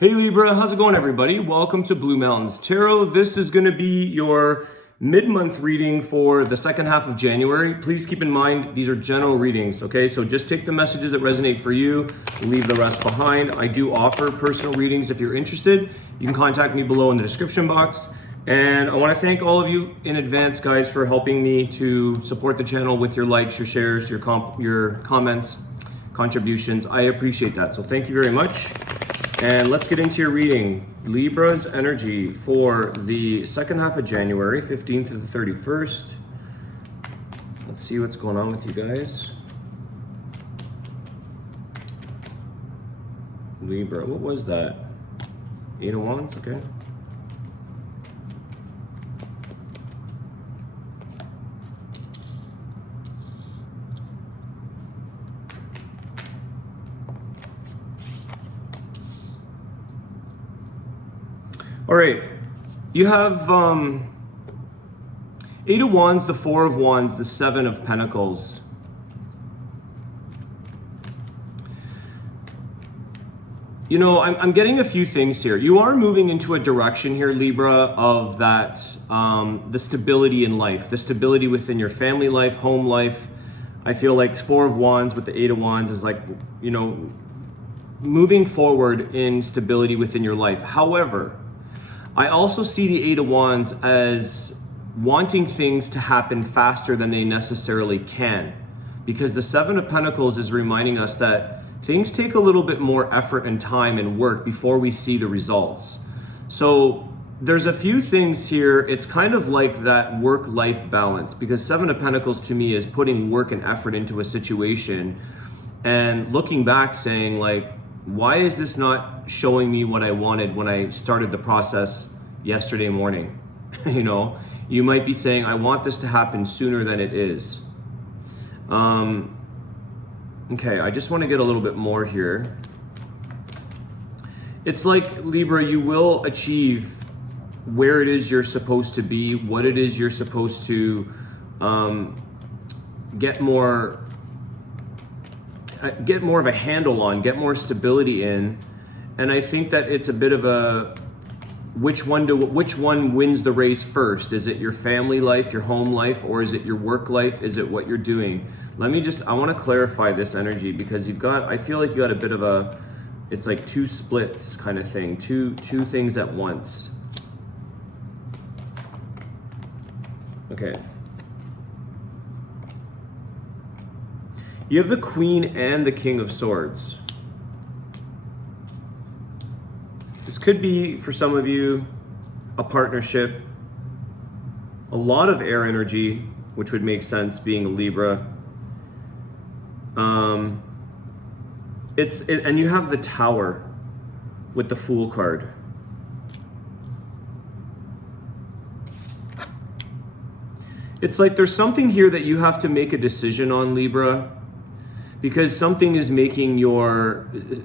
Hey Libra, how's it going everybody? Welcome to Blue Mountains Tarot. This is going to be your mid-month reading for the second half of January. Please keep in mind, these are general readings, okay? So just take the messages that resonate for you, leave the rest behind. I do offer personal readings if you're interested. You can contact me below in the description box. And I want to thank all of you in advance, guys, for helping me to support the channel with your likes, your shares, your comments, contributions. I appreciate that. So thank you very much. And let's get into your reading. Libra's energy for the second half of January, 15th to the 31st. Let's see what's going on with you guys. Libra, what was that? 8 of Wands, okay. All right, you have 8 of Wands, the 4 of Wands, the 7 of Pentacles. You know, I'm getting a few things here. You are moving into a direction here, Libra, of that, the stability in life, the stability within your family life, home life. I feel like 4 of Wands with the 8 of Wands is like, you know, moving forward in stability within your life. However, I also see the 8 of Wands as wanting things to happen faster than they necessarily can, because the 7 of Pentacles is reminding us that things take a little bit more effort and time and work before we see the results. So there's a few things here. It's kind of like that work-life balance, because 7 of Pentacles to me is putting work and effort into a situation and looking back saying like, why is this not showing me what I wanted when I started the process yesterday morning? You know, you might be saying, I want this to happen sooner than it is. Okay, I just want to get a little bit more here. It's like, Libra, you will achieve where it is you're supposed to be, what it is you're supposed to get more of a handle on, get more stability in. And I think that it's a bit of a which one wins the race first? Is it your family life, your home life, or is it your work life? Is it what you're doing? I want to clarify this energy, because I feel like you got a bit of a, it's like two splits kind of thing, two things at once. Okay. You have the Queen and the King of Swords. This could be, for some of you, a partnership. A lot of air energy, which would make sense being a Libra. And you have the Tower with the Fool card. It's like there's something here that you have to make a decision on, Libra. Because something is making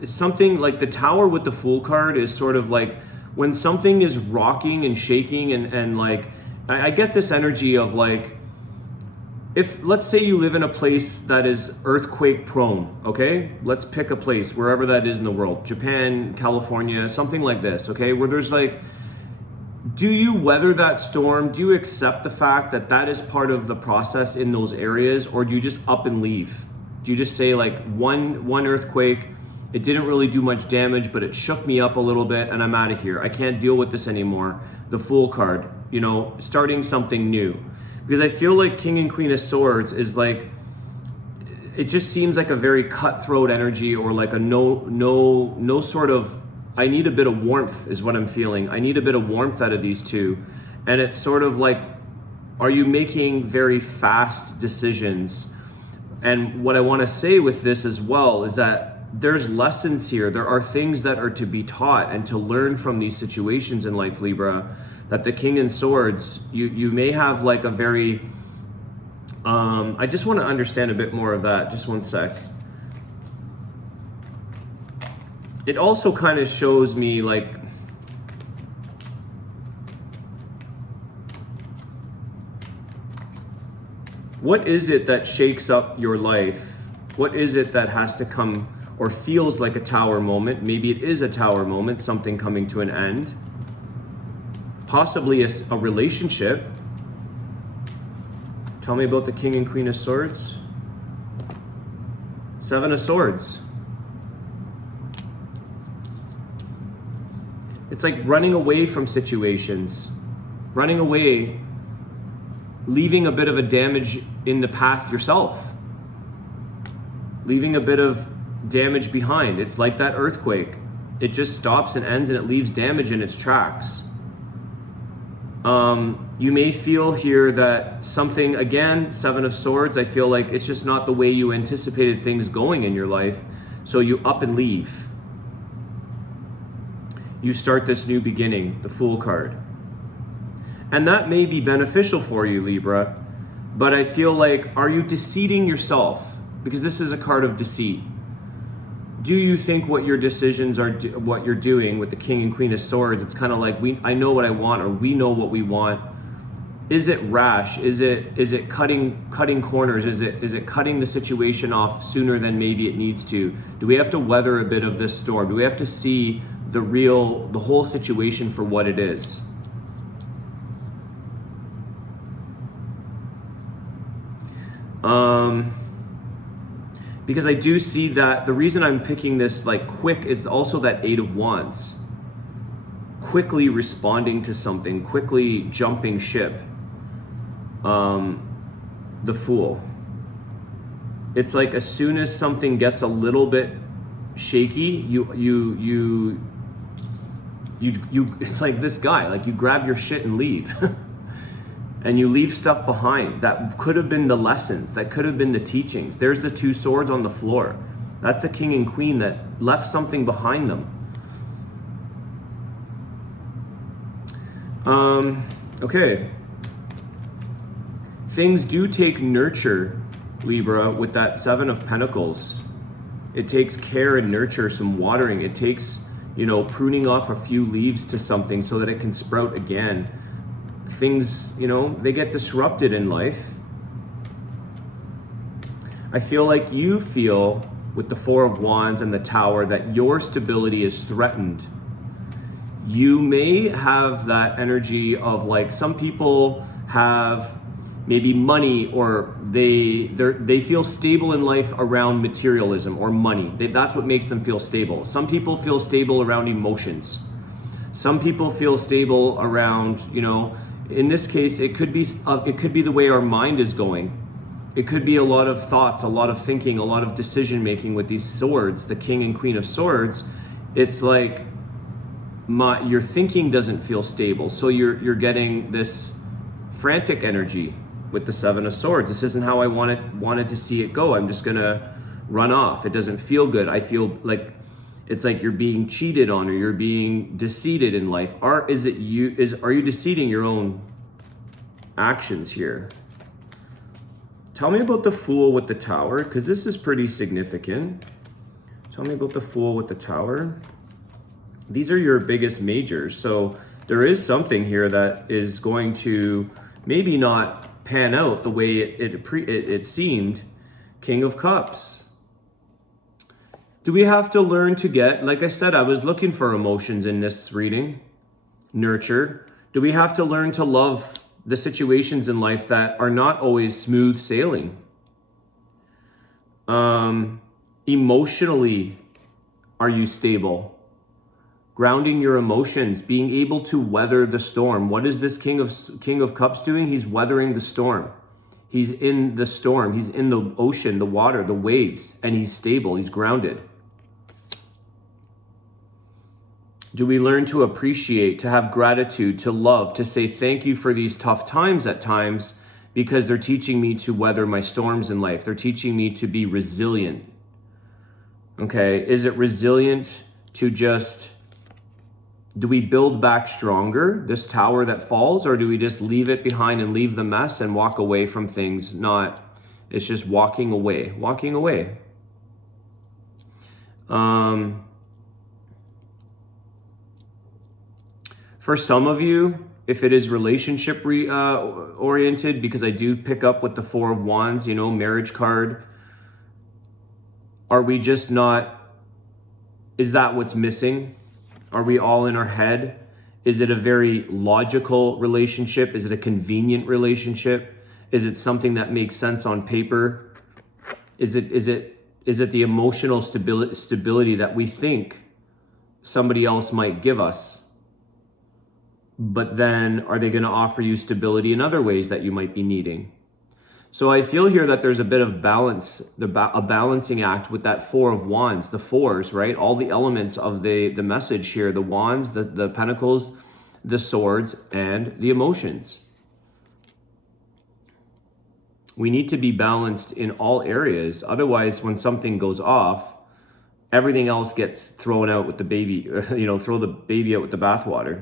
something like the Tower with the Fool card is sort of like when something is rocking and shaking and like, I get this energy of like, if let's say you live in a place that is earthquake prone, okay? Let's pick a place, wherever that is in the world, Japan, California, something like this, okay? Where there's like, do you weather that storm? Do you accept the fact that that is part of the process in those areas? Or do you just up and leave? Do you just say like one earthquake, it didn't really do much damage, but it shook me up a little bit and I'm out of here. I can't deal with this anymore. The Fool card, you know, starting something new. Because I feel like King and Queen of Swords is like, it just seems like a very cutthroat energy, or like a no sort of, I need a bit of warmth is what I'm feeling. I need a bit of warmth out of these two. And it's sort of like, are you making very fast decisions? And what I want to say with this as well is that there's lessons here. There are things that are to be taught and to learn from these situations in life, Libra, that the King and Swords, you may have like a very, I just want to understand a bit more of that. Just one sec. It also kind of shows me like, what is it that shakes up your life? What is it that has to come, or feels like a tower moment. Maybe it is a tower moment, something coming to an end. Possibly a relationship. Tell me about the King and Queen of Swords. Seven of Swords. It's like running away from situations. Running away, leaving a bit of a damage in the path yourself. Leaving a bit of damage behind. It's like that earthquake. It just stops and ends and it leaves damage in its tracks. You may feel here that something, again, Seven of Swords, I feel like it's just not the way you anticipated things going in your life. So you up and leave. You start this new beginning, the Fool card. And that may be beneficial for you, Libra, but I feel like, are you deceiving yourself? Because this is a card of deceit. Do you think what your decisions are, what you're doing with the King and Queen of Swords, it's kind of like, I know what I want, or we know what we want. Is it rash? Is it cutting corners? Is it cutting the situation off sooner than maybe it needs to? Do we have to weather a bit of this storm? Do we have to see the whole situation for what it is? Because I do see that the reason I'm picking this like quick is also that Eight of Wands. Quickly responding to something, quickly jumping ship. The Fool. It's like as soon as something gets a little bit shaky, you it's like this guy, like you grab your shit and leave. And you leave stuff behind that could have been the lessons, that could have been the teachings. There's the two swords on the floor. That's the King and Queen that left something behind them. Okay. Things do take nurture, Libra, with that Seven of Pentacles. It takes care and nurture, some watering. It takes, pruning off a few leaves to something so that it can sprout again. Things, they get disrupted in life. I feel like you feel with the Four of Wands and the Tower that your stability is threatened. You may have that energy of like some people have maybe money, or they feel stable in life around materialism or money. That's what makes them feel stable. Some people feel stable around emotions. Some people feel stable around, in this case, it could be the way our mind is going. It could be a lot of thoughts, a lot of thinking, a lot of decision making with these swords, the King and Queen of Swords. It's like your thinking doesn't feel stable, so you're getting this frantic energy with the Seven of Swords. This isn't how I wanted to see it go. I'm just gonna run off. It doesn't feel good. I feel like it's like you're being cheated on, or you're being deceived in life. Are you deceiving your own actions here? Tell me about the Fool with the Tower, because this is pretty significant. Tell me about the Fool with the Tower. These are your biggest majors, so there is something here that is going to maybe not pan out the way it seemed. King of Cups. Do we have to learn to get, like I said, I was looking for emotions in this reading. Nurture. Do we have to learn to love the situations in life that are not always smooth sailing? Emotionally, are you stable? Grounding your emotions, being able to weather the storm. What is this King of Cups doing? He's weathering the storm. He's in the storm. He's in the ocean, the water, the waves, and he's stable. He's grounded. Do we learn to appreciate, to have gratitude, to love, to say thank you for these tough times at times, because they're teaching me to weather my storms in life. They're teaching me to be resilient. Okay, is it resilient to just, do we build back stronger, this tower that falls, or do we just leave it behind and leave the mess and walk away from things? It's just walking away. For some of you, if it is relationship oriented, because I do pick up with the Four of Wands, marriage card, are we just not Is that what's missing? Are we all in our head? Is it a very logical relationship? Is it a convenient relationship? Is it something that makes sense on paper? Is it the emotional stability that we think somebody else might give us? But then are they going to offer you stability in other ways that you might be needing? So I feel here that there's a bit of balance, a balancing act with that Four of Wands, the fours, right? All the elements of the message here, the wands, the pentacles, the swords, and the emotions. We need to be balanced in all areas. Otherwise, when something goes off, everything else gets thrown out with the baby, throw the baby out with the bathwater.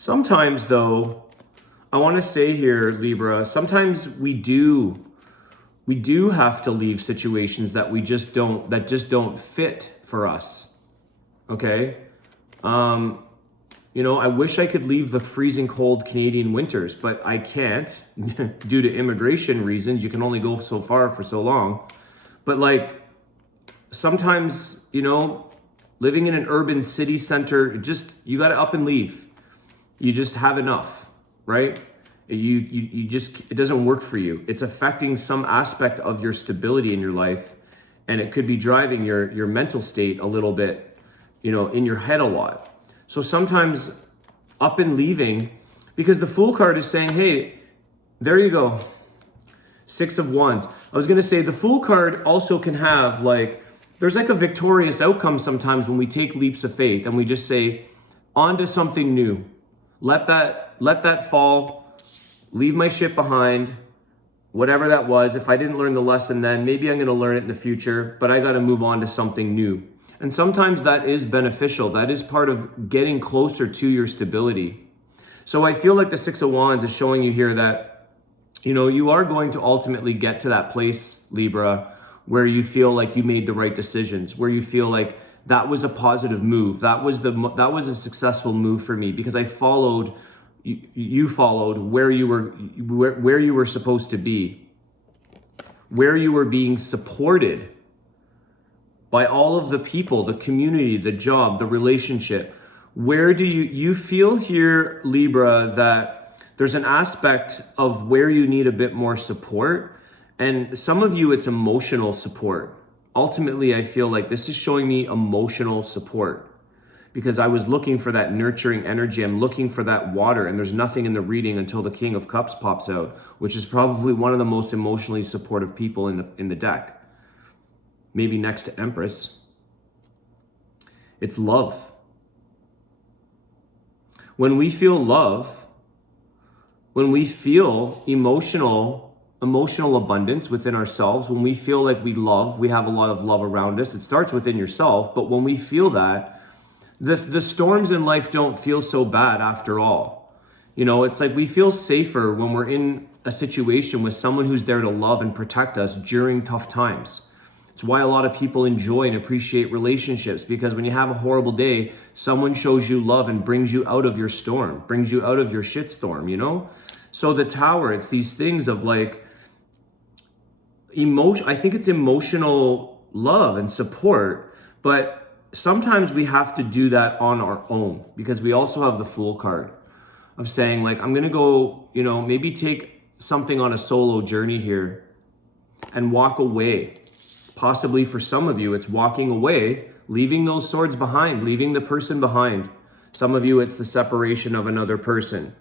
Sometimes, though, I want to say here, Libra, sometimes we do have to leave situations that just don't fit for us. Okay? I wish I could leave the freezing cold Canadian winters, but I can't due to immigration reasons. You can only go so far for so long. But like sometimes, living in an urban city center, you got to up and leave. You just have enough, right? It doesn't work for you. It's affecting some aspect of your stability in your life, and it could be driving your mental state a little bit, in your head a lot. So sometimes up and leaving, because the Fool card is saying, hey, there you go. Six of Wands. I was going to say the Fool card also can have there's like a victorious outcome sometimes when we take leaps of faith and we just say, on to something new. Let that fall, leave my ship behind, whatever that was. If I didn't learn the lesson then, maybe I'm going to learn it in the future, but I got to move on to something new. And sometimes that is beneficial. That is part of getting closer to your stability. So I feel like the Six of Wands is showing you here that, you are going to ultimately get to that place, Libra, where you feel like you made the right decisions, where you feel like that was a positive move. That was a successful move for me because I followed, you followed where you were supposed to be, where you were being supported by all of the people, the community, the job, the relationship. Where do you feel here, Libra, that there's an aspect of where you need a bit more support, and some of you it's emotional support. Ultimately, I feel like this is showing me emotional support because I was looking for that nurturing energy. I'm looking for that water, and there's nothing in the reading until the King of Cups pops out, which is probably one of the most emotionally supportive people in the deck. Maybe next to Empress. It's love. When we feel love, when we feel emotional abundance within ourselves, when we feel like we have a lot of love around us, it starts within yourself, but when we feel that, the storms in life don't feel so bad after all. It's like we feel safer when we're in a situation with someone who's there to love and protect us during tough times. It's why a lot of people enjoy and appreciate relationships, because when you have a horrible day, someone shows you love and brings you out of your storm, brings you out of your shitstorm, So the Tower, it's these things of emotion. I think it's emotional love and support, but sometimes we have to do that on our own because we also have the Fool card of saying I'm going to go, maybe take something on a solo journey here and walk away. Possibly for some of you, it's walking away, leaving those swords behind, leaving the person behind. Some of you, it's the separation of another person.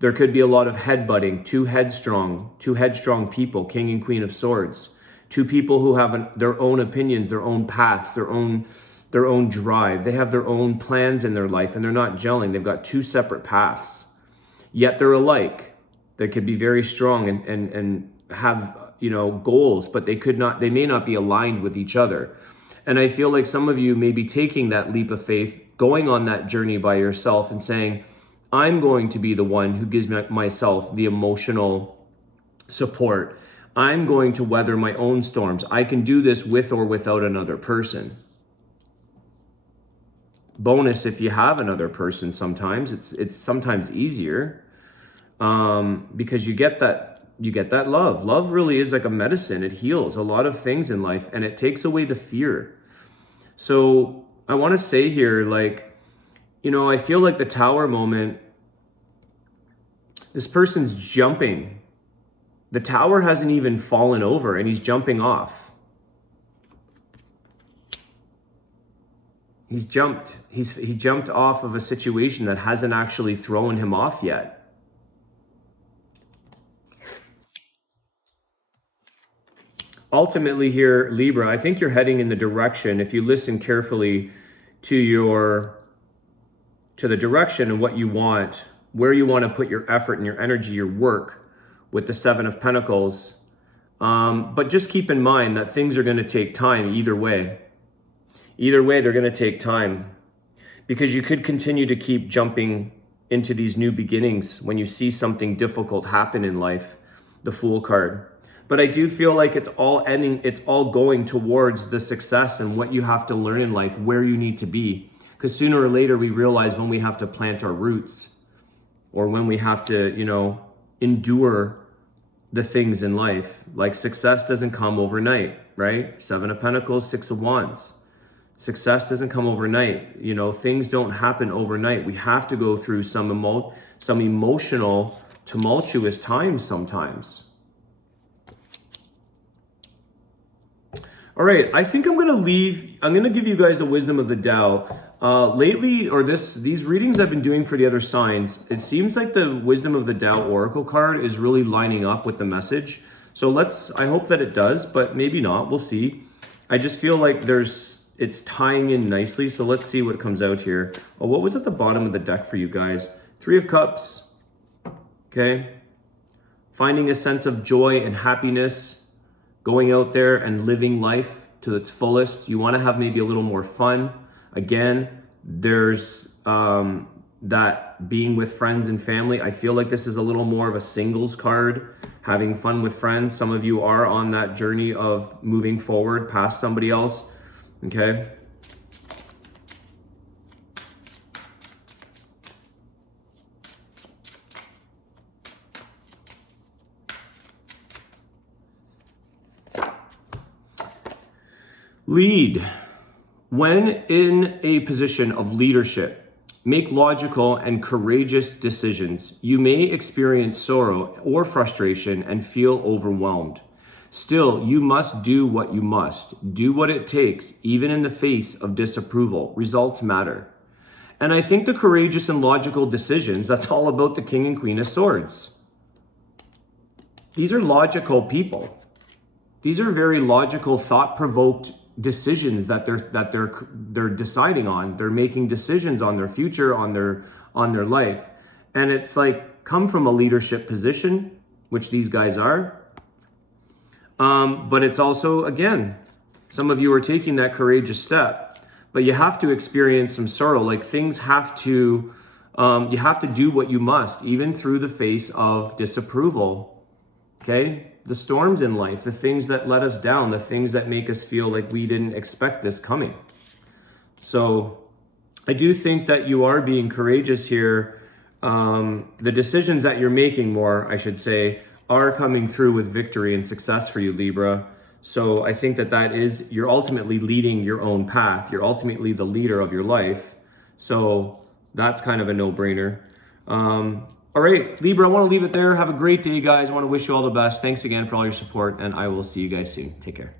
There could be a lot of headbutting, two headstrong people, King and Queen of Swords, two people who have their own opinions, their own paths, their own drive. They have their own plans in their life and they're not gelling. They've got two separate paths, yet they're alike. They could be very strong and have goals, but they may not be aligned with each other. And I feel like some of you may be taking that leap of faith, going on that journey by yourself and saying, I'm going to be the one who gives myself the emotional support. I'm going to weather my own storms. I can do this with or without another person. bonus if you have another person. Sometimes it's sometimes easier, because you get that love. Love really is like a medicine. It heals a lot of things in life, and it takes away the fear. So I want to say here, like, I feel like the Tower moment, this person's jumping. The Tower hasn't even fallen over and he's jumping off. He jumped off of a situation that hasn't actually thrown him off yet. Ultimately here, Libra, I think you're heading in the direction, if you listen carefully to the direction and what you want, where you want to put your effort and your energy, your work, with the Seven of Pentacles. But just keep in mind that things are going to take time either way. Either way, they're going to take time, because you could continue to keep jumping into these new beginnings when you see something difficult happen in life, the Fool card. But I do feel like it's all going towards the success and what you have to learn in life, where you need to be. Because sooner or later we realize when we have to plant our roots, or when we have to, endure the things in life. Like success doesn't come overnight, right? Seven of Pentacles, Six of Wands. Success doesn't come overnight. Things don't happen overnight. We have to go through some emotional, tumultuous times sometimes. All right, I think I'm going to give you guys the wisdom of the Tao. Lately, or these readings I've been doing for the other signs, it seems like the wisdom of the Tao Oracle card is really lining up with the message. So I hope that it does, but maybe not. We'll see. I just feel like it's tying in nicely. So let's see what comes out here. Oh, what was at the bottom of the deck for you guys? Three of Cups. Okay. Finding a sense of joy and happiness, going out there and living life to its fullest. You want to have maybe a little more fun. Again, there's that being with friends and family. I feel like this is a little more of a singles card, having fun with friends. Some of you are on that journey of moving forward past somebody else, okay? Lead. When in a position of leadership, make logical and courageous decisions. You may experience sorrow or frustration and feel overwhelmed. Still, you must do what you must. Do what it takes, even in the face of disapproval. Results matter. And I think the courageous and logical decisions, that's all about the King and Queen of Swords. These are logical people. These are very logical, thought-provoked decisions that they're deciding on. They're making decisions on their future, on their life. And it's like, come from a leadership position, which these guys are. But it's also, again, some of you are taking that courageous step, but you have to experience some sorrow. Like things have to, you have to do what you must, even through the face of disapproval. Okay? The storms in life, the things that let us down, the things that make us feel like we didn't expect this coming. So I do think that you are being courageous here. The decisions that you're making more, I should say, are coming through with victory and success for you, Libra. So I think that is, you're ultimately leading your own path. You're ultimately the leader of your life. So that's kind of a no-brainer. All right, Libra, I want to leave it there. Have a great day, guys. I want to wish you all the best. Thanks again for all your support, and I will see you guys soon. Take care.